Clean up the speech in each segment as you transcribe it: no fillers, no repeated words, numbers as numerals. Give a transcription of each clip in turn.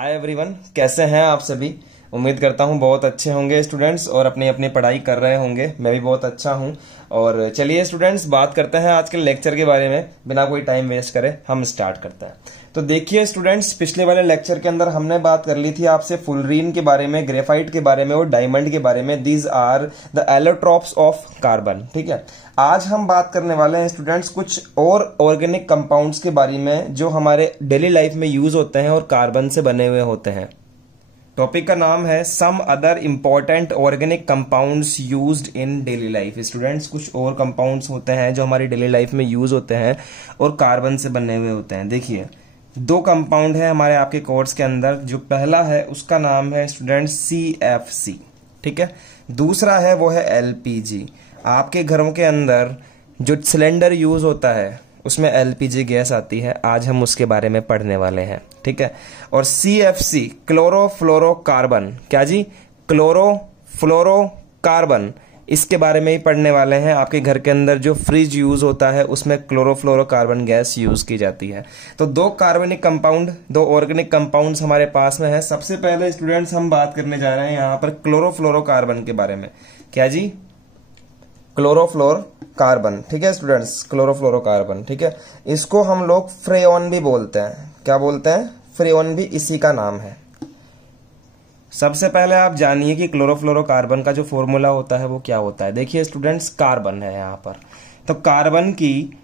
Hi everyone, कैसे हैं आप सभी। उम्मीद करता हूं बहुत अच्छे होंगे स्टूडेंट्स और अपनी अपनी पढ़ाई कर रहे होंगे। मैं भी बहुत अच्छा हूं। और चलिए स्टूडेंट्स, बात करते हैं आज के लेक्चर के बारे में। बिना कोई टाइम वेस्ट करे हम स्टार्ट करते हैं। तो देखिए स्टूडेंट्स, पिछले वाले लेक्चर के अंदर हमने बात कर ली थी आपसे फुलरीन के बारे में, ग्रेफाइट के बारे में और डायमंड के बारे में। These are the allotropes of carbon. ठीक है, आज हम बात करने वाले हैं स्टूडेंट्स कुछ और ऑर्गेनिक कंपाउंड्स के बारे में जो हमारे डेली लाइफ में यूज होते हैं और कार्बन से बने हुए होते हैं। टॉपिक का नाम है some other important organic compounds used in daily life. Students, कुछ और कंपाउंड्स होते हैं जो हमारी डेली लाइफ में यूज होते हैं और कार्बन से बने हुए होते हैं। देखिए, दो कंपाउंड है हमारे आपके कोर्स के अंदर। जो पहला है उसका नाम है स्टूडेंट्स CFC। ठीक है, दूसरा है वो है LPG। आपके घरों के अंदर जो सिलेंडर यूज होता है उसमें LPG गैस आती है। आज हम उसके बारे में पढ़ने वाले हैं। ठीक है, और CFC क्लोरोफ्लोरोकार्बन, क्या जी, क्लोरोफ्लोरोकार्बन, इसके बारे में ही पढ़ने वाले हैं। आपके घर के अंदर जो फ्रिज यूज होता है उसमें क्लोरोफ्लोरोकार्बन गैस यूज की जाती है। तो दो कार्बनिक कंपाउंड, दो ऑर्गेनिक कंपाउंड्स हमारे पास में है। सबसे पहले स्टूडेंट्स हम बात करने जा रहे हैं यहाँ पर क्लोरोफ्लोरोकार्बन के बारे में। क्या जी, क्लोरोफ्लोरोकार्बन। ठीक है स्टूडेंट्स, क्लोरोफ्लोरोकार्बन। ठीक है, इसको हम लोग फ्रेऑन भी बोलते हैं। क्या बोलते हैं? फ्रेऑन भी इसी का नाम है। सबसे पहले आप जानिए कि क्लोरोफ्लोरोकार्बन का जो फॉर्मूला होता है वो क्या होता है। देखिए स्टूडेंट्स, कार्बन है यहाँ पर, तो कार्बन की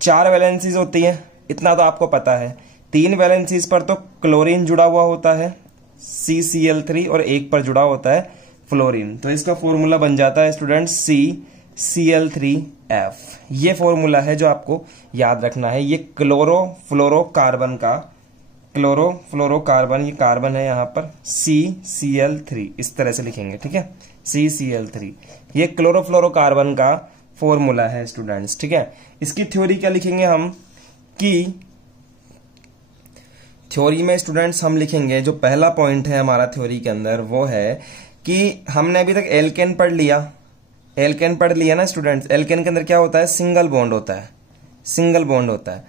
4 वैलेंसीज होती है, इतना तो आपको पता है। 3 वैलेंसीज पर तो क्लोरीन जुड़ा हुआ होता है CCl3 और 1 पर जुड़ा होता है फ्लोरीन। तो इसका फॉर्मूला बन जाता है स्टूडेंट्स CCl3F। ये फॉर्मूला है जो आपको याद रखना है। ये क्लोरोफ्लोरोकार्बन का, क्लोरोफ्लोरोकार्बन, ये कार्बन है यहाँ पर CCl3, इस तरह से लिखेंगे। ठीक है, CCl3, ये क्लोरोफ्लोरोकार्बन का फॉर्मूला है स्टूडेंट्स। ठीक है, इसकी थ्योरी क्या लिखेंगे हम कि थ्योरी में स्टूडेंट्स हम लिखेंगे, जो पहला पॉइंट है हमारा थ्योरी के अंदर वो है कि हमने अभी तक एल्केन पढ़ लिया। एल्केन पढ़ लिया ना स्टूडेंट्स। एल्केन के अंदर क्या होता है? सिंगल बॉन्ड होता है, सिंगल बॉन्ड होता है।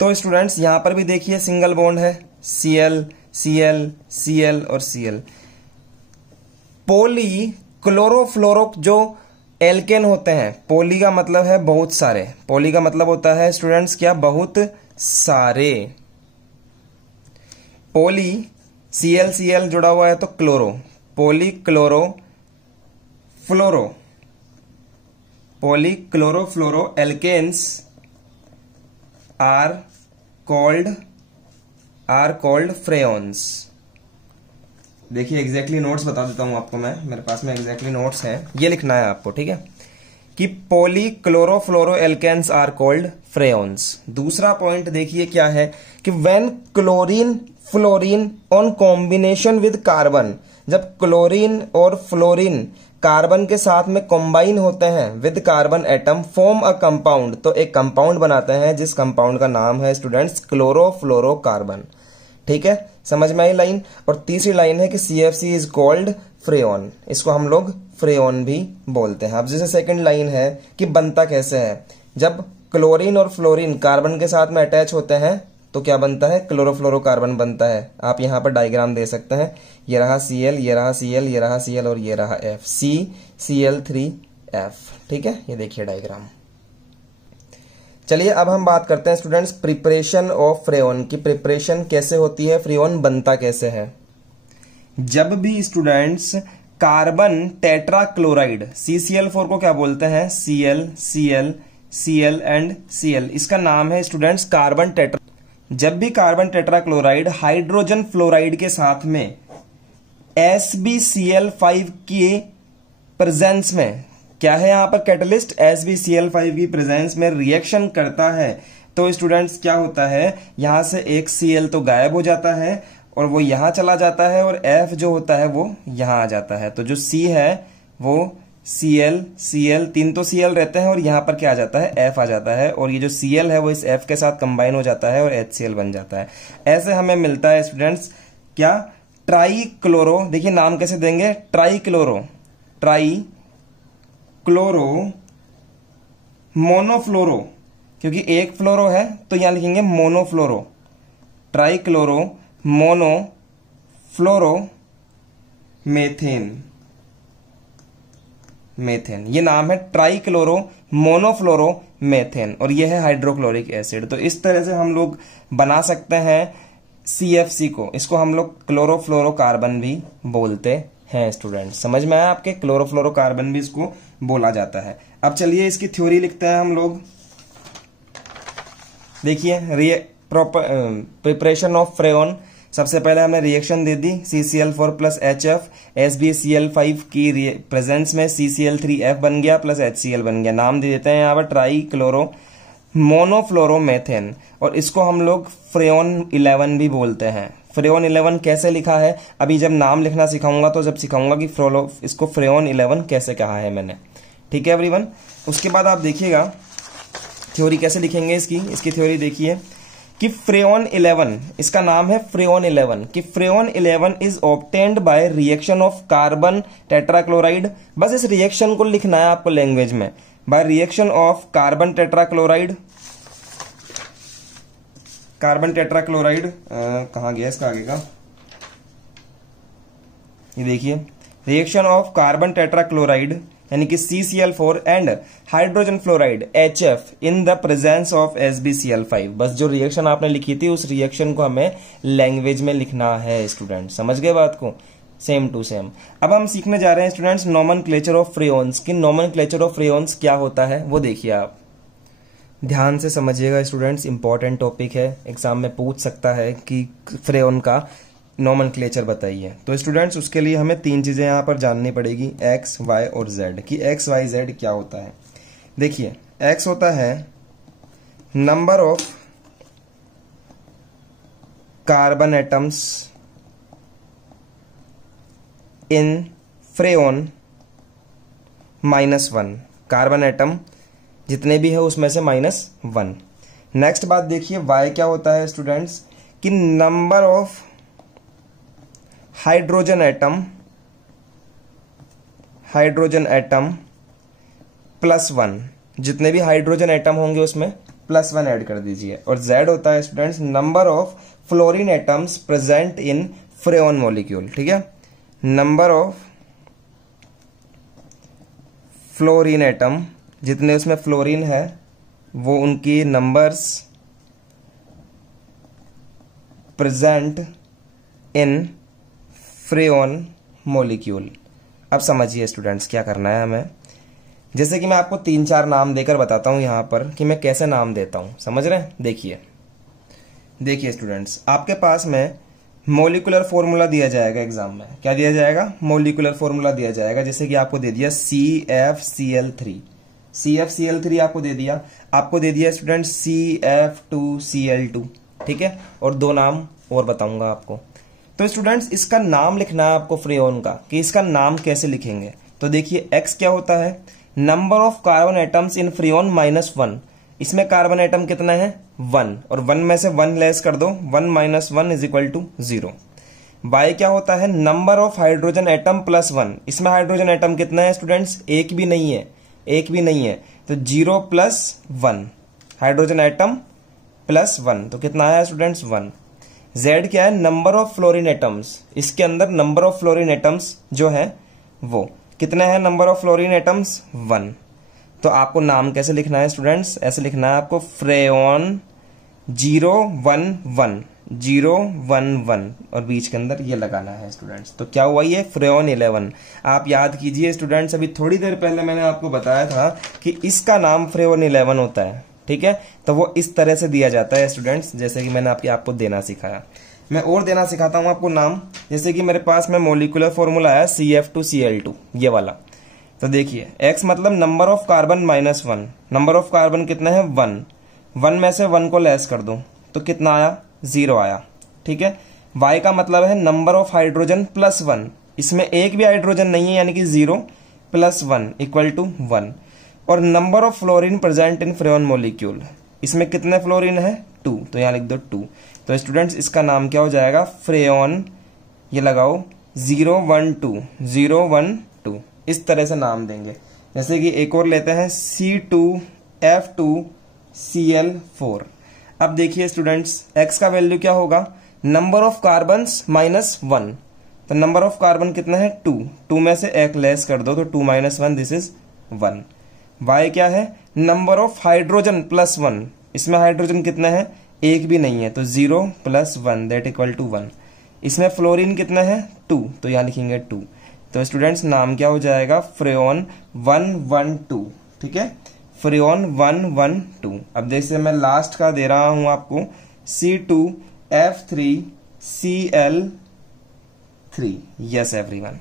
तो स्टूडेंट्स यहां पर भी देखिए सिंगल बॉन्ड है, Cl Cl Cl और Cl। पोली क्लोरोफ्लोरो जो एल्केन होते हैं, पोली का मतलब है बहुत सारे, पोली का मतलब होता है स्टूडेंट्स क्या? बहुत सारे। पोली Cl Cl जुड़ा हुआ है तो chloro, poly chloro fluoro, poly chlorofluoro alkanes are called freons. देखिए एग्जैक्टली नोट्स बता देता हूं आपको मैं, मेरे पास में एग्जैक्टली नोट्स हैं, ये लिखना है आपको। ठीक है, कि पोली क्लोरोफ्लोरो एल्केन्स आर कॉल्ड फ्रेऑन्स। दूसरा पॉइंट देखिए क्या है कि when chlorine fluorine on combination with carbon, जब क्लोरीन और फ्लोरीन कार्बन के साथ में कंबाइन होते हैं with carbon atom, form a compound, तो एक कंपाउंड बनाते हैं जिस कंपाउंड का नाम है स्टूडेंट्स क्लोरोफ्लोरोकार्बन। ठीक है, समझ में आई लाइन। और तीसरी लाइन है कि CFC इज कॉल्ड फ्रेऑन, इसको हम लोग फ्रेऑन भी बोलते हैं। अब जैसे सेकंड लाइन है कि बनता कैसे है, जब क्लोरीन और फ्लोरीन कार्बन के साथ में अटैच होते हैं तो क्या बनता है? क्लोरोफ्लोरोकार्बन बनता है। आप यहां पर डायग्राम दे सकते हैं, ये रहा Cl, ये रहा Cl, ये रहा Cl और ये रहा F, CCl3F। ठीक है, ये देखिए डायग्राम। चलिए अब हम बात करते हैं स्टूडेंट्स प्रिपरेशन ऑफ फ्रेऑन की। प्रिपरेशन कैसे होती है, फ्रेऑन बनता कैसे है। जब भी स्टूडेंट्स कार्बन टेट्राक्लोराइड, CCl4 को क्या बोलते हैं? Cl Cl Cl and Cl, इसका नाम है स्टूडेंट्स कार्बन टेट्रा। जब भी कार्बन टेट्राक्लोराइड हाइड्रोजन फ्लोराइड के साथ में SbCl5 की प्रेजेंस में, क्या है यहां पर कैटलिस्ट, SbCl5 की प्रेजेंस में रिएक्शन करता है, तो स्टूडेंट्स क्या होता है, यहां से एक Cl तो गायब हो जाता है और वो यहां चला जाता है और F जो होता है वो यहां आ जाता है। तो जो C है वो Cl Cl, 3 तो Cl रहते हैं और यहां पर क्या आ जाता है? F आ जाता है, और ये जो Cl है वो इस F के साथ कंबाइन हो जाता है और HCl बन जाता है। ऐसे हमें मिलता है स्टूडेंट्स क्या? Try chloro. देखिए नाम कैसे देंगे? ट्राई क्लोरो, ट्राई क्लोरो मोनोफ्लोरो, क्योंकि एक फ्लोरो है तो यहां लिखेंगे मोनोफ्लोरो, ट्राई क्लोरो मोनो मेथेन, ये नाम है ट्राइक्लोरो मोनोफ्लोरोमेथेन, और ये है हाइड्रोक्लोरिक एसिड। तो इस तरह से हम लोग बना सकते हैं CFC को, इसको हम लोग क्लोरोफ्लोरोकार्बन भी बोलते हैं स्टूडेंट। समझ में आया आपके? क्लोरोफ्लोरोकार्बन भी इसको बोला जाता है। अब चलिए इसकी थ्योरी लिखते हैं हम लोग। देखिए प्रिपरेशन ऑफ फ्रेओन, सबसे पहले हमने रिएक्शन दे दी CCl4 प्लस HF, SbCl5 की प्रेजेंस में CCl3F बन गया प्लस HCl बन गया। नाम दे देते हैं यहाँ पर ट्राई क्लोरो मोनोफ्लोरोमेथेन, और इसको हम लोग फ्रेओन 11 भी बोलते हैं। फ्रेओन 11 कैसे लिखा है अभी जब नाम लिखना सिखाऊंगा तो जब सिखाऊंगा कि इसको फ्रेओन 11 कैसे कहा है मैंने। ठीक है एवरीवन। उसके बाद आप देखिएगा थ्योरी कैसे लिखेंगे इसकी थ्योरी देखिए कि फ्रेओन 11, इसका नाम है फ्रेओन 11, कि फ्रेओन 11 is obtained by reaction of carbon tetrachloride. बस इस रिएक्शन को लिखना है आपको लैंग्वेज में, by reaction of carbon tetrachloride. कहां गया इसका आगे का, ये देखिए, रिएक्शन ऑफ कार्बन टेट्राक्लोराइड यानी कि CCl4 and hydrogen fluoride HF in the presence of SbCl5। बस जो रिएक्शन आपने लिखी थी उस रिएक्शन को हमें लैंग्वेज में लिखना है स्टूडेंट। समझ गए बात को? Same to same. अब हम सीखने जा रहे हैं स्टूडेंट्स नोमेनक्लेचर ऑफ फ्रेओन्स। कि नोमेनक्लेचर ऑफ फ्रेओन्स क्या होता है वो देखिए आप ध्यान से समझिएगा स्टूडेंट्स, इंपॉर्टेंट टॉपिक है, एग्जाम में पूछ सकता है कि फ्रेओन का नोमेनक्लेचर बताइए। तो स्टूडेंट्स उसके लिए हमें 3 चीजें यहां पर जाननी पड़ेगी, X, Y और Z, कि X, Y, Z क्या होता है। देखिए X होता है number of carbon atoms in freon -1, carbon atom जितने भी है उसमें से -1। नेक्स्ट बात देखिए Y क्या होता है स्टूडेंट्स, कि नंबर ऑफ हाइड्रोजन एटम +1, जितने भी हाइड्रोजन एटम होंगे उसमें +1 ऐड कर दीजिए। और Z होता है students number of fluorine atoms present in freon molecule. ठीक है, नंबर ऑफ फ्लोरीन एटम, जितने उसमें फ्लोरीन है वो उनकी numbers present in freon molecule. अब समझिए स्टूडेंट्स क्या करना है हमें। जैसे कि मैं आपको 3-4 नाम देकर बताता हूं यहां पर कि मैं कैसे नाम देता हूं, समझ रहे हैं? देखिए स्टूडेंट्स, आपके पास में मोलिकुलर फॉर्मूला दिया जाएगा एग्जाम में। क्या दिया जाएगा? मोलिकुलर फॉर्मूला दिया जाएगा। जैसे कि आपको दे दिया CFCl3 आपको दे दिया स्टूडेंट्स CF2Cl2। ठीक है, और 2 नाम और बताऊंगा आपको। तो स्टूडेंट्स इसका नाम लिखना है आपको फ्रेओन का, कि इसका नाम कैसे लिखेंगे। तो देखिए X क्या होता है, number of carbon atoms in freon -1। इसमें कार्बन एटम कितना है? 1, और 1 में से 1 लेस कर दो, 1 - 1 = 0। Y क्या होता है, नंबर ऑफ हाइड्रोजन एटम +1। इसमें हाइड्रोजन एटम कितना है स्टूडेंट्स? एक भी नहीं है, तो 0 + 1, हाइड्रोजन एटम +1, तो कितना आया स्टूडेंट्स? 1। Z क्या है, नंबर ऑफ फ्लोरीन एटम्स। इसके अंदर नंबर ऑफ फ्लोरीन एटम्स जो है वो कितने हैं? Number of fluorine atoms 1। तो आपको नाम कैसे लिखना है स्टूडेंट्स? ऐसे लिखना है आपको फ्रेओन 011 और बीच के अंदर ये लगाना है स्टूडेंट्स। तो क्या हुआ ये? फ्रेओन 11। आप याद कीजिए स्टूडेंट्स, अभी थोड़ी देर पहले मैंने आपको बताया था कि इसका नाम फ्रेओन 11 होता है। ठीक है, तो वो इस तरह से दिया जाता है स्टूडेंट्स, जैसे कि मैंने आपको देना सिखाया। मैं और देना सिखाता हूं आपको नाम। जैसे कि मेरे पास में मोलिकुलर फॉर्मूला है CF2Cl2, ये वाला। तो देखिए X मतलब number of carbon -1, number of carbon कितना है? 1 में से 1 को लेस कर दो तो कितना आया? 0 आया। ठीक है, Y का मतलब है नंबर ऑफ हाइड्रोजन +1। इसमें एक भी हाइड्रोजन नहीं है, यानी कि 0 + 1 = 1। और number of fluorine present in freon molecule, इसमें कितने फ्लोरीन है? 2, तो यहां लिख दो 2। तो स्टूडेंट्स इसका नाम क्या हो जाएगा? फ्रेओन, ये लगाओ 012, इस तरह से नाम देंगे। जैसे कि एक और लेते हैं C2F2Cl4। अब देखिए स्टूडेंट्स X का वैल्यू क्या होगा? नंबर ऑफ कार्बन्स -1, तो नंबर ऑफ कार्बन कितना है 2, 2 में से एक लेस कर दो तो 2 - 1 दिस इज 1। y क्या है नंबर ऑफ हाइड्रोजन +1, इसमें हाइड्रोजन कितना है एक भी नहीं है तो 0 + 1 दैट इक्वल टू 1। इसमें फ्लोरीन कितना है 2, तो यहां लिखेंगे 2। तो स्टूडेंट्स नाम क्या हो जाएगा फ्रेऑन 112, ठीक है, फ्रेऑन 112। अब जैसे मैं लास्ट का दे रहा हूं आपको C2F3Cl3, यस एवरीवन।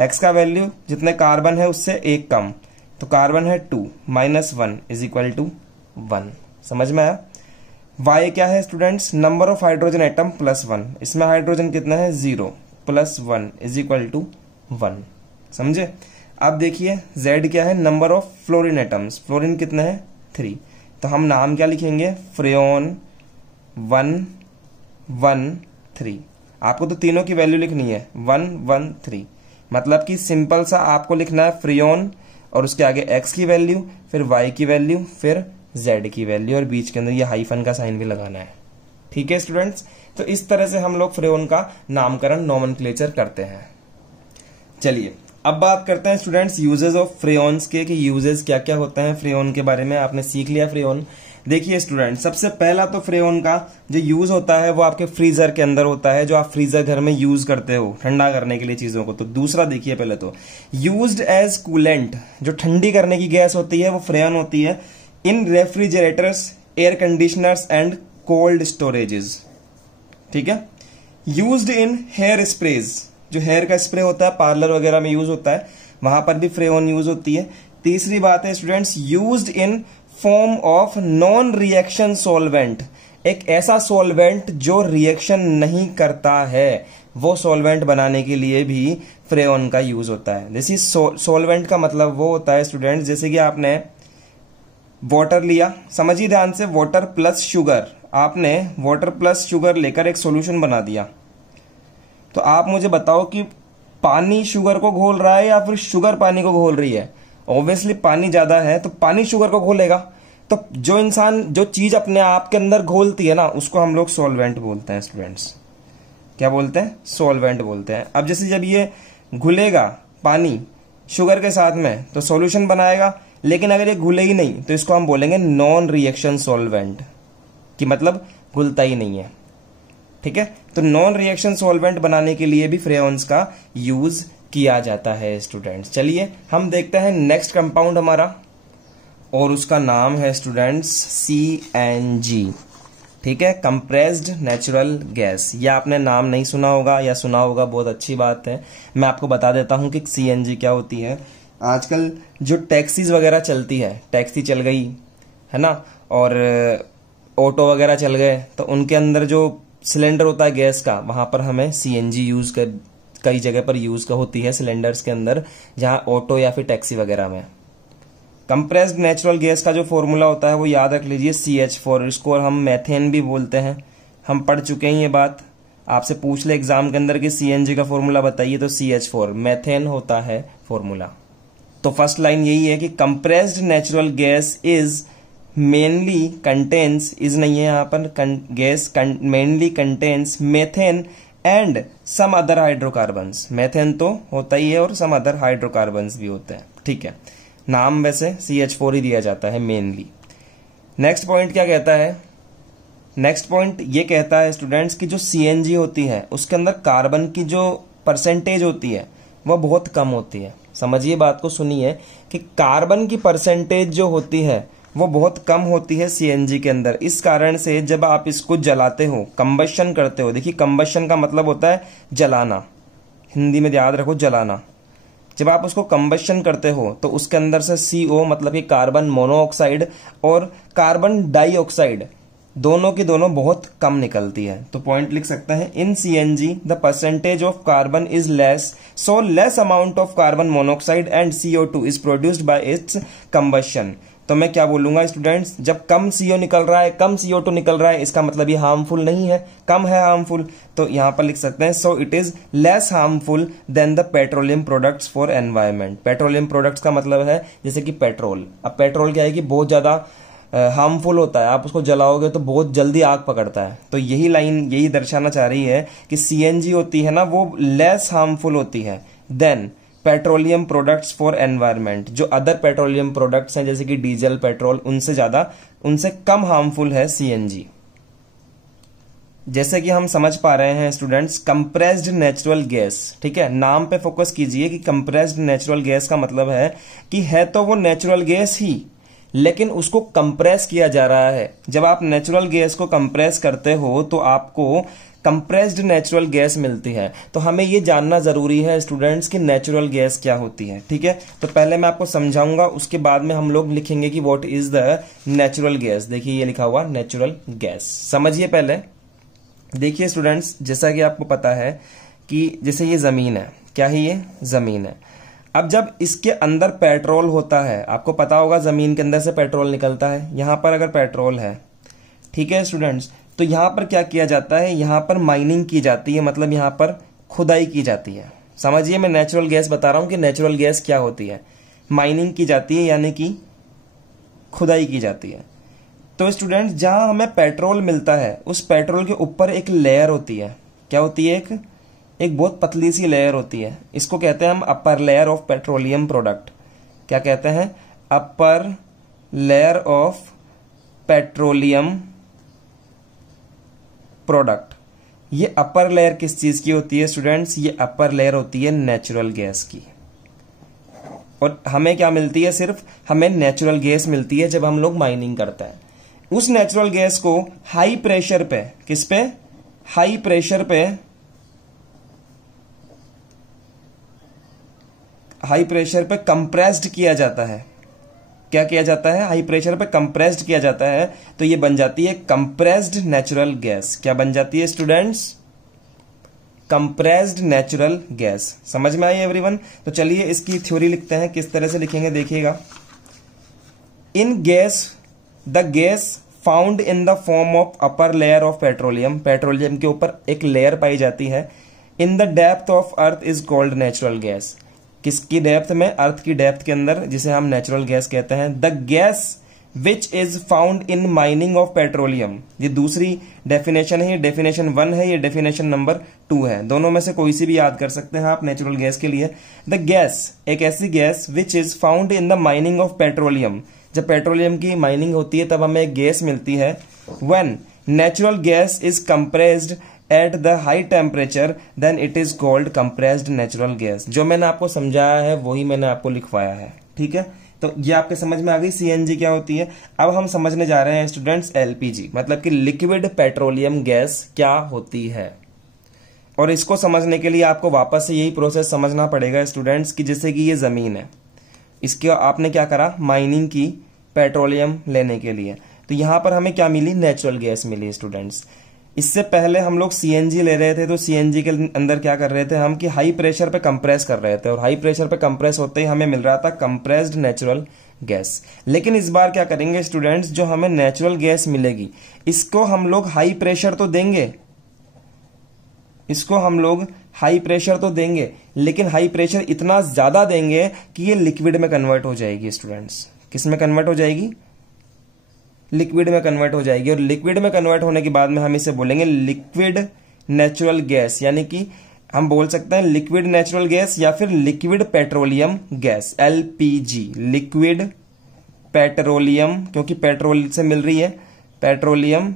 x का वैल्यू जितने कार्बन है उससे एक कम, तो कार्बन है 2 - 1 = 1। समझ में आया। y क्या है students number of hydrogen atom +1, इसमें हाइड्रोजन कितना है 0 + 1 = 1। समझे। अब देखिए z क्या है number of fluorine atoms, fluorine कितना है 3, तो हम नाम क्या लिखेंगे फ्रेऑन 113। आपको तो तीनों की वैल्यू लिखनी है 113, मतलब कि सिंपल सा आपको लिखना है फ्रेऑन और उसके आगे x की वैल्यू, फिर y की वैल्यू, फिर z की वैल्यू और बीच के अंदर ये हाइफन का साइन भी लगाना है। ठीक है स्टूडेंट्स, तो इस तरह से हम लोग फ्रेऑन का नामकरण नोमेनक्लेचर करते हैं। चलिए अब बात करते हैं स्टूडेंट्स यूजेस ऑफ फ्रेऑन्स के, कि यूजेस क्या क्या होते हैं फ्रेऑन के बारे में आपने सीख लिया फ्रेऑन। देखिए स्टूडेंट सबसे पहला तो फ्रेऑन का जो यूज होता है वो आपके फ्रीजर के अंदर होता है, जो आप फ्रीजर घर में यूज करते हो ठंडा करने के लिए चीजों को। तो दूसरा देखिए पहले तो यूज्ड एज कूलेंट, जो ठंडी करने की गैस होती है वो फ्रेऑन होती है in refrigerators, air conditioners and cold storages. ठीक है। यूज्ड इन हेयर स्प्रेज, जो हेयर का स्प्रे होता है पार्लर वगैरह में यूज होता है, वहां पर भी फ्रेऑन यूज होती है। तीसरी बात है students used in form of non reaction solvent, एक ऐसा सॉल्वेंट जो रिएक्शन नहीं करता है, वो सॉल्वेंट बनाने के लिए भी फ्रेऑन का यूज होता है। जैसे सॉल्वेंट का मतलब वो होता है स्टूडेंट्स, जैसे कि आपने वाटर लिया, समझिए ध्यान से, वाटर प्लस शुगर, आपने वाटर प्लस शुगर लेकर एक सॉल्यूशन बना दिया, तो आप मुझे बताओ कि पानी शुगर को घोल रहा है या फिर शुगर पानी को घोल रही है। ऑब्वियसली पानी ज्यादा है तो पानी शुगर को घोलेगा। तो जो इंसान जो चीज अपने आप के अंदर घोलती है ना, उसको हम लोग सॉल्वेंट बोलते हैं स्टूडेंट्स। क्या बोलते हैं? सॉल्वेंट बोलते हैं। अब जैसे जब ये घुलेगा पानी शुगर के साथ में तो सॉल्यूशन बनाएगा, लेकिन अगर ये घुले ही नहीं तो इसको हम बोलेंगे नॉन रिएक्शन सॉल्वेंट, कि मतलब घुलता ही नहीं है। ठीक है, तो नॉन रिएक्शन सॉल्वेंट बनाने के लिए भी फ्रेऑन्स का यूज किया जाता है स्टूडेंट्स। चलिए हम देखते हैं नेक्स्ट कंपाउंड हमारा, और उसका नाम है स्टूडेंट्स CNG। ठीक है, कंप्रेस्ड नेचुरल गैस। या आपने नाम नहीं सुना होगा या सुना होगा, बहुत अच्छी बात है। मैं आपको बता देता हूं कि CNG क्या होती है। आजकल जो टैक्सीज वगैरह चलती है, टैक्सी चल गई है ना, और ऑटो वगैरह चल गए, तो उनके अंदर जो सिलेंडर होता है गैस का, वहां पर हमें CNG यूज कर, कई जगह पर यूज होती है सिलेंडर्स के अंदर, जहां ऑटो या फिर टैक्सी वगैरह में। कंप्रेस्ड नेचुरल गैस का जो फॉर्मूला होता है वो याद रख लीजिए CH4, इसको हम मेथेन भी बोलते हैं। हम पढ़ चुके हैं ये बात, आपसे पूछ ले एग्जाम के अंदर कि CNG का फॉर्मूला बताइए तो CH4 मेथेन होता है फॉर्मूला। तो फर्स्ट लाइन यही है कि compressed natural gas is mainly contains, is नहीं है यहाँ पर, gas mainly contains methane and some other hydrocarbons. Methane तो होता ही है और सम अदर हाइड्रोकार्बन्स भी होते हैं। ठीक है, नाम वैसे CH4 ही दिया जाता है मेनली। नेक्स्ट पॉइंट क्या कहता है? नेक्स्ट पॉइंट ये कहता है स्टूडेंट्स कि जो CNG होती है उसके अंदर कार्बन की जो परसेंटेज होती है वह बहुत कम होती है। समझिए बात को, सुनिए कि कार्बन की परसेंटेज जो होती है वो बहुत कम होती है CNG के अंदर। इस कारण से जब आप इसको जलाते हो, कंबशन करते हो, देखिए कंबशन का मतलब होता है जलाना, हिंदी में याद रखो जलाना। जब आप उसको कंबशन करते हो तो उसके अंदर से CO मतलब कि कार्बन मोनोऑक्साइड और कार्बन डाइऑक्साइड दोनों की दोनों बहुत कम निकलती है। तो पॉइंट लिख सकते हैं इन CNG the percentage of carbon is less, so less amount of carbon monoxide and CO2 is produced by it's combustion. तो मैं क्या बोलूंगा स्टूडेंट्स, जब कम CO निकल रहा है, कम CO2 निकल रहा है, इसका मतलब ये हार्मफुल नहीं है, कम है हार्मफुल। तो यहां पर लिख सकते हैं so it is less harmful than the petroleum products for environment. Petroleum products का मतलब है जैसे कि पेट्रोल। अब पेट्रोल क्या है कि बहुत ज्यादा हार्मफुल होता है, आप उसको जलाओगे तो बहुत जल्दी आग पकड़ता है। तो यही लाइन यही दर्शाना चाह रही है कि सीएनजी होती है ना वो लेस हार्मफुल होती है than petroleum products for environment. जो अदर पेट्रोलियम प्रोडक्ट्स हैं जैसे कि डीजल, पेट्रोल, उनसे कम हार्मफुल है सीएनजी। जैसे कि हम समझ पा रहे हैं स्टूडेंट्स, कंप्रेस्ड नेचुरल गैस, ठीक है, नाम पे फोकस कीजिए कि कंप्रेस्ड नेचुरल गैस का मतलब है कि है तो वो नेचुरल गैस ही, लेकिन उसको कंप्रेस किया जा रहा है। जब आप नेचुरल गैस को कंप्रेस करते हो तो आपको कंप्रेस्ड नेचुरल गैस मिलती है। तो हमें ये जानना जरूरी है स्टूडेंट्स कि नेचुरल गैस क्या होती है, ठीक है। तो पहले मैं आपको समझाऊंगा, उसके बाद में हम लोग लिखेंगे कि what is the natural gas. देखिए ये लिखा हुआ नेचुरल गैस, समझिए पहले। देखिए स्टूडेंट्स, जैसा कि आपको पता है कि जैसे ये जमीन है, क्या है ये जमीन है। अब जब इसके अंदर पेट्रोल होता है, आपको पता होगा जमीन के अंदर से पेट्रोल निकलता है। यहां पर अगर पेट्रोल है, ठीक है स्टूडेंट्स, तो यहां पर क्या किया जाता है, यहां पर माइनिंग की जाती है, मतलब यहां पर खुदाई की जाती है। समझिए मैं नेचुरल गैस बता रहा हूं कि नेचुरल गैस क्या होती है। माइनिंग की जाती है यानी कि खुदाई की जाती है। तो स्टूडेंट्स जहां हमें पेट्रोल मिलता है उस पेट्रोल के ऊपर एक लेयर होती है। क्या होती है? एक बहुत पतली सी लेयर होती है। इसको कहते हैं हम upper layer of petroleum product. क्या कहते हैं? Upper layer of petroleum product. ये अपर लेयर किस चीज की होती है स्टूडेंट्स? ये अपर लेयर होती है नेचुरल गैस की। और हमें क्या मिलती है? सिर्फ हमें नेचुरल गैस मिलती है जब हम लोग माइनिंग करते हैं। उस नेचुरल गैस को हाई प्रेशर पे, किस पे? हाई प्रेशर पे, हाई प्रेशर पे कंप्रेस्ड किया जाता है। क्या किया जाता है? हाई प्रेशर पे कंप्रेस्ड किया जाता है, तो ये बन जाती है कंप्रेस्ड नेचुरल गैस। क्या बन जाती है स्टूडेंट्स? Compressed natural gas. समझ में आई एवरीवन? तो चलिए इसकी थ्योरी लिखते हैं। किस तरह से लिखेंगे देखिएगा। इन gas, the gas found in the form of upper layer of petroleum, petroleum के ऊपर एक लेयर पाई जाती है, in the depth of earth is called natural gas. किसकी डेप्थ में? अर्थ की डेप्थ के अंदर, जिसे हम नेचुरल गैस कहते हैं। The gas which is found in mining of petroleum, ये दूसरी डेफिनेशन है, ये डेफिनेशन 1 है, ये डेफिनेशन नंबर 2 है। दोनों में से कोई सी भी याद कर सकते हैं आप नेचुरल गैस के लिए। द गैस, एक ऐसी gas which is found in the mining of petroleum, जब पेट्रोलियम की माइनिंग होती है तब हमें एक गैस मिलती है। When natural gas is compressed at the high temperature then it is called compressed natural gas. जो मैंने आपको समझाया है वही मैंने आपको लिखवाया है, ठीक है। तो ये आपके समझ में आ गई सीएनजी क्या होती है। अब हम समझने जा रहे हैं स्टूडेंट्स एलपीजी, मतलब कि लिक्विड पेट्रोलियम गैस क्या होती है। और इसको समझने के लिए आपको वापस से यही प्रोसेस समझना पड़ेगा स्टूडेंट्स कि जैसे कि ये जमीन है, इसके आपने क्या करा? माइनिंग की पेट्रोलियम लेने के लिए। तो यहां पर हमें क्या मिली? नेचुरल गैस मिली स्टूडेंट्स। इससे पहले हम लोग सीएनजी ले रहे थे, तो सीएनजी के अंदर क्या कर रहे थे हम कि हाई प्रेशर पे कंप्रेस कर रहे थे, और हाई प्रेशर पे कंप्रेस होते ही हमें मिल रहा था कंप्रेस्ड नेचुरल गैस। लेकिन इस बार क्या करेंगे स्टूडेंट्स, जो हमें नेचुरल गैस मिलेगी इसको हम लोग हाई प्रेशर तो देंगे, इसको हम लोग हाई प्रेशर तो देंगे, लेकिन हाई प्रेशर इतना ज्यादा देंगे कि ये लिक्विड में कन्वर्ट हो जाएगी स्टूडेंट्स। किस में कन्वर्ट हो जाएगी? लिक्विड में कन्वर्ट हो जाएगी। और लिक्विड में कन्वर्ट होने के बाद में हम इसे बोलेंगे लिक्विड नेचुरल गैस, यानी कि हम बोल सकते हैं लिक्विड नेचुरल गैस या फिर liquid petroleum gas, LPG, liquid petroleum, क्योंकि पेट्रोल से मिल रही है, petroleum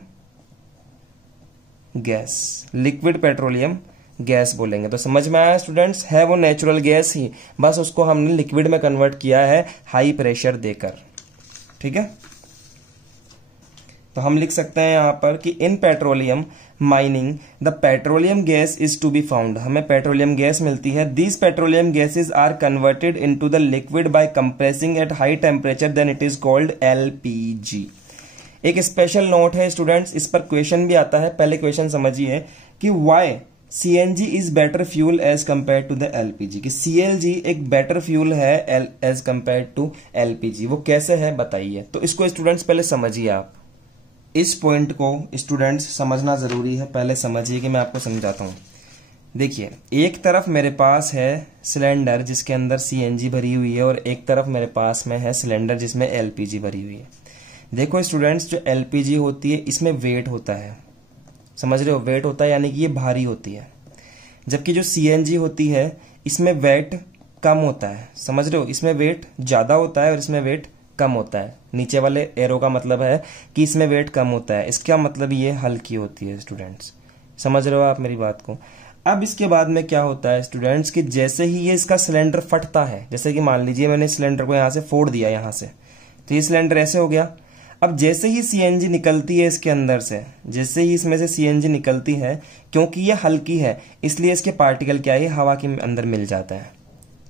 gas, liquid petroleum gas बोलेंगे। तो समझ में आया स्टूडेंट्स? है वो नेचुरल गैस ही, बस उसको हमने लिक्विड में कन्वर्ट किया है हाई प्रेशर देकर, ठीक है। तो हम लिख सकते हैं यहां पर कि in petroleum mining the petroleum gas is to be found, हमें पेट्रोलियम गैस मिलती है। These petroleum gases are converted into the liquid by compressing at high temperature, then it is called LPG. एक स्पेशल नोट है students, इस पर question भी आता है। पहले क्वेश्चन समझिए कि why CNG is better fuel as compare to the LPG, कि सीएनजी एक बेटर फ्यूल है एज कंपेयर टू एलपीजी। वो कैसे है बताइए। तो इसको स्टूडेंट्स पहले समझिए, आप इस पॉइंट को स्टूडेंट्स समझना जरूरी है। पहले समझिए कि मैं आपको समझाता हूं। देखिए, एक तरफ मेरे पास है सिलेंडर जिसके अंदर सीएनजी भरी हुई है, और एक तरफ मेरे पास में है सिलेंडर जिसमें एलपीजी भरी हुई है। देखो स्टूडेंट्स, जो एलपीजी होती है इसमें वेट होता है, समझ रहे हो, वेट होता है यानी कि ये भारी होती है। जबकि जो सीएनजी होती है इसमें वेट कम होता है, समझ रहे हो, इसमें वेट ज्यादा होता है और इसमें वेट कम होता है। नीचे वाले एरो का मतलब है कि इसमें वेट कम होता है, इसका मतलब ये हल्की होती है स्टूडेंट्स, समझ रहे हो आप मेरी बात को। अब इसके बाद में क्या होता है स्टूडेंट्स कि जैसे ही ये इसका सिलेंडर फटता है, जैसे कि मान लीजिए मैंने सिलेंडर को यहां से फोड़ दिया यहां से, तो ये सिलेंडर ऐसे हो गया। अब जैसे ही सीएनजी निकलती है इसके अंदर से, जैसे ही इसमें से सीएनजी निकलती है, क्योंकि ये हल्की है इसलिए इसके पार्टिकल क्या है, हवा के अंदर मिल जाता है,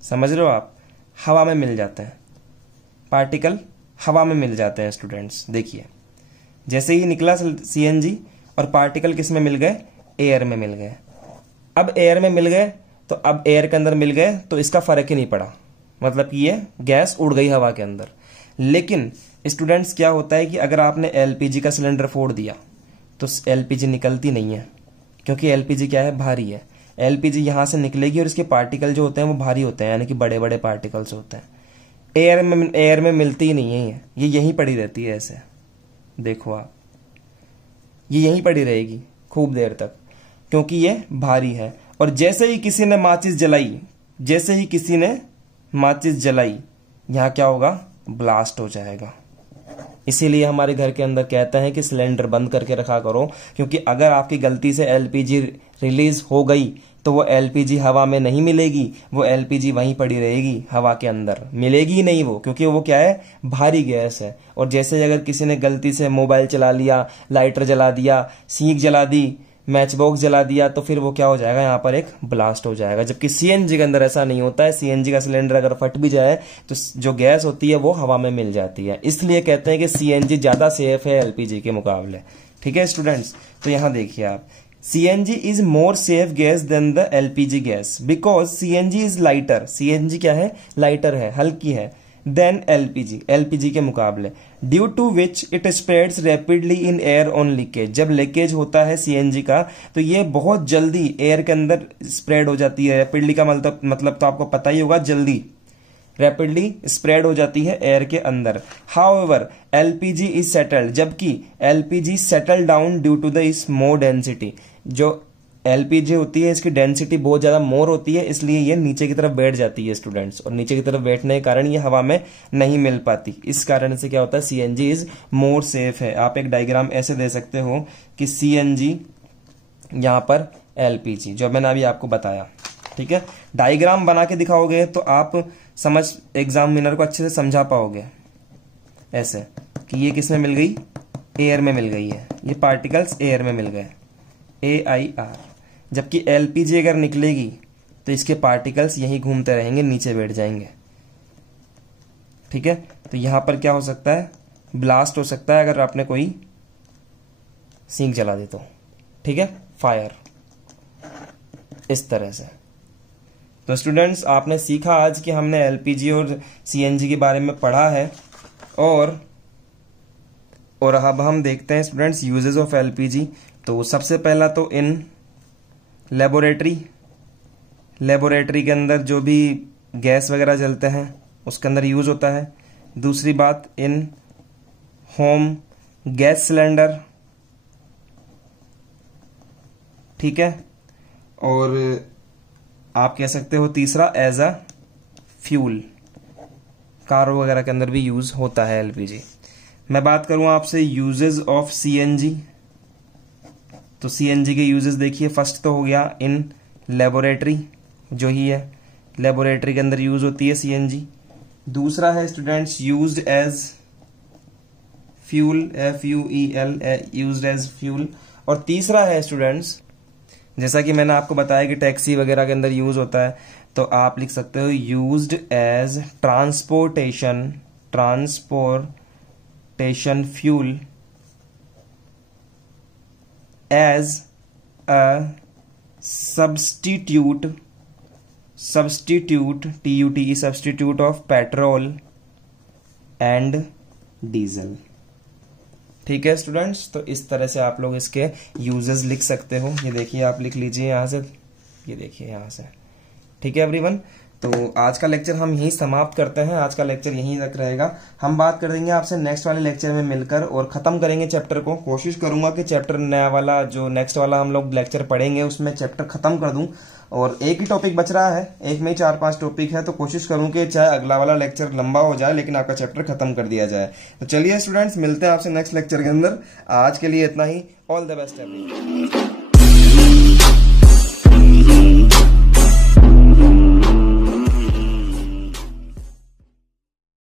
समझ रहे हो आप, हवा में मिल जाते हैं, पार्टिकल हवा में मिल जाते हैं स्टूडेंट्स। देखिए जैसे ही निकला सीएनजी और पार्टिकल किस में मिल गए, एयर में मिल गए। अब एयर में मिल गए तो अब एयर के अंदर मिल गए तो इसका फर्क ही नहीं पड़ा, मतलब कि ये गैस उड़ गई हवा के अंदर। लेकिन स्टूडेंट्स क्या होता है कि अगर आपने एलपीजी का सिलेंडर फोड़ दिया तो एलपीजी निकलती नहीं है, क्योंकि एलपीजी क्या है, भारी है। एलपीजी यहां से निकलेगी और इसके पार्टिकल जो होते हैं वो भारी होते हैं, यानी कि बड़े बड़े पार्टिकल्स होते हैं। एयर में मिलती ही नहीं है, ये यहीं पड़ी रहती है ऐसे, देखो आप, ये यहीं पड़ी रहेगी खूब देर तक, क्योंकि ये भारी है। और जैसे ही किसी ने माचिस जलाई, जैसे ही किसी ने माचिस जलाई, यहां क्या होगा, ब्लास्ट हो जाएगा। इसीलिए हमारे घर के अंदर कहते हैं कि सिलेंडर बंद करके रखा करो, क्योंकि अगर आपकी गलती से एलपीजी रिलीज हो गई तो वो एलपीजी हवा में नहीं मिलेगी, वो एलपीजी वहीं पड़ी रहेगी, हवा के अंदर मिलेगी ही नहीं वो, क्योंकि वो क्या है, भारी गैस है। और जैसे अगर किसी ने गलती से मोबाइल चला लिया, लाइटर जला दिया, सीख जला दी, मैच बॉक्स जला दिया, तो फिर वो क्या हो जाएगा, यहाँ पर एक ब्लास्ट हो जाएगा। जबकि सीएनजी के अंदर ऐसा नहीं होता है, सीएनजी का सिलेंडर अगर फट भी जाए तो जो गैस होती है वो हवा में मिल जाती है। इसलिए कहते हैं कि सीएनजी ज्यादा सेफ है एलपीजी के मुकाबले। ठीक है स्टूडेंट्स, तो यहां देखिए आप, CNG is more safe gas than the LPG gas because CNG is lighter. CNG क्या है, लाइटर है, हल्की है, देन एलपीजी, एलपीजी के मुकाबले। Due to which it spreads rapidly in air on leakage. जब लीकेज होता है सीएनजी का तो ये बहुत जल्दी एयर के अंदर स्प्रेड हो जाती है। रैपिडली का मतलब तो आपको पता ही होगा, जल्दी, रैपिडली स्प्रेड हो जाती है एयर के अंदर। हाउएवर एलपीजी इज सेटल्ड, जबकि LPG settle down due to the is more density. जो एलपीजी होती है इसकी डेंसिटी बहुत ज्यादा मोर होती है, इसलिए ये नीचे की तरफ बैठ जाती है स्टूडेंट्स, और नीचे की तरफ बैठने के कारण ये हवा में नहीं मिल पाती। इस कारण से क्या होता है, सीएनजी इज मोर सेफ है। आप एक डायग्राम ऐसे दे सकते हो कि सीएनजी, यहां पर एलपीजी, जो मैंने अभी आपको बताया। ठीक है, डायग्राम बना के दिखाओगे तो आप समझ, एग्जामिनर को अच्छे से समझा पाओगे, ऐसे कि ये किस में मिल गई, एयर में मिल गई है, ये पार्टिकल्स एयर में मिल गए, AIR। जबकि एलपीजी अगर निकलेगी तो इसके पार्टिकल्स यहीं घूमते रहेंगे, नीचे बैठ जाएंगे। ठीक है, तो यहां पर क्या हो सकता है, ब्लास्ट हो सकता है अगर आपने कोई सींक जला दी तो। ठीक है, फायर, इस तरह से। तो स्टूडेंट्स आपने सीखा आज कि हमने एलपीजी और सीएनजी के बारे में पढ़ा है, और अब हम देखते हैं स्टूडेंट्स यूजेस ऑफ एलपीजी। तो सबसे पहला तो इन लेबोरेटरी के अंदर जो भी गैस वगैरह जलते हैं उसके अंदर यूज होता है। दूसरी बात, इन होम गैस सिलेंडर। ठीक है, और आप कह सकते हो तीसरा, एज अ फ्यूल, कारों वगैरह के अंदर भी यूज होता है एलपीजी। मैं बात करूं आपसे यूजेस ऑफ सीएनजी, तो सीएनजी के यूजेस देखिए, फर्स्ट तो हो गया इन लेबोरेटरी, जो ही है लेबोरेटरी के अंदर यूज होती है सीएनजी। दूसरा है students used as fuel, FUEL, used as fuel. और तीसरा है स्टूडेंट्स, जैसा कि मैंने आपको बताया कि टैक्सी वगैरह के अंदर यूज होता है, तो आप लिख सकते हो used as transportation fuel as a substitute substitute of petrol and diesel। ठीक है स्टूडेंट्स, तो इस तरह से आप लोग इसके यूजेस लिख सकते हो। ये देखिए, आप लिख लीजिए यहां से, ये देखिए यहां से। ठीक है एवरीवन, तो आज का लेक्चर हम यहीं समाप्त करते हैं। आज का लेक्चर यहीं तक रहेगा। हम बात कर देंगे आपसे नेक्स्ट वाले लेक्चर में मिलकर और खत्म करेंगे चैप्टर को। कोशिश करूंगा कि चैप्टर नया वाला जो नेक्स्ट वाला हम लोग लेक्चर पढ़ेंगे उसमें चैप्टर खत्म कर दूं। और एक ही टॉपिक बच रहा है, एक में ही 4-5 टॉपिक है, तो कोशिश करूं कि चाहे अगला वाला लेक्चर लंबा हो जाए लेकिन आपका चैप्टर खत्म कर दिया जाए। तो चलिए स्टूडेंट्स, मिलते हैं आपसे नेक्स्ट लेक्चर के अंदर। आज के लिए इतना ही। All the best everyone.